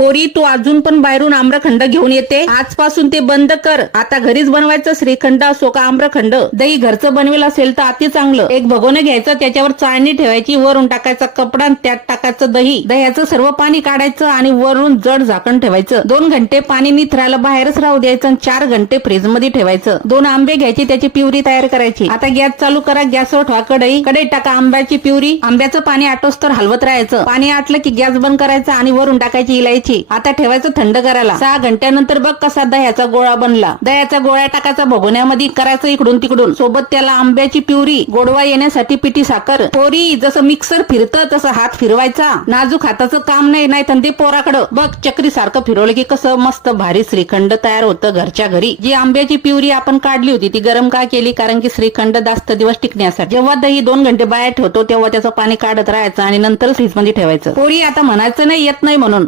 पोरी तू अजून पण बाहेरून आम्रखंड घेऊन येते. आजपासून ते बंद कर. आता घरीच बनवायचं श्रीखंड असो का आम्रखंड. दही घरचं बनवेल असेल तर अति चांगलं. एक भगोने घ्यायचं त्याच्यावर चाळणी ठेवायची वरून टाकायचा कपडा त्यात टाकायचं दही. दह्याचं सर्व पाणी काढायचं आणि वरून जड झाकण ठेवायचं. दोन घंटे पाणी निथरायला बाहेरच राहू द्यायचं आणि चार घंटे फ्रीजमध्ये ठेवायचं. दोन आंबे घ्यायचे त्याची प्युरी तयार करायची. आता गॅस चालू करा गॅसवर ठेवा कढई. कढईत टाका आंब्याची प्युरी. आंब्याचं पाणी आटोस तर हलवत राहायचं. पाणी आटलं की गॅस बंद करायचा आणि वरून टाकायची इलायची. आता ठेवायचं थंड करायला. सहा घंट्यानंतर बघ कसा दह्याचा गोळा बनला. दह्याचा गोळ्या टाकायचा भगोण्यामध्ये करायचं इकडून तिकडून. सोबत त्याला आंब्याची प्युरी गोडवा येण्यासाठी पिठी साखर पोरी जसं मिक्सर फिरतं तसं हात फिरवायचा. नाजूक हाताचं काम नाही नाही तर ते पोराकडं. बघ चक्री सारखं फिरवलं की कसं मस्त भारी श्रीखंड तयार होतं घरच्या घरी. जी आंब्याची प्युरी आपण काढली होती ती गरम का केली? कारण की श्रीखंड जास्त दिवस टिकण्यासाठी. जेव्हा दही दोन घंटे बाहेर ठेवतो तेव्हा त्याचं पाणी काढत राहायचं आणि नंतर फ्रीजमध्ये ठेवायचं. पोरी आता म्हणायचं नाही येत नाही म्हणून.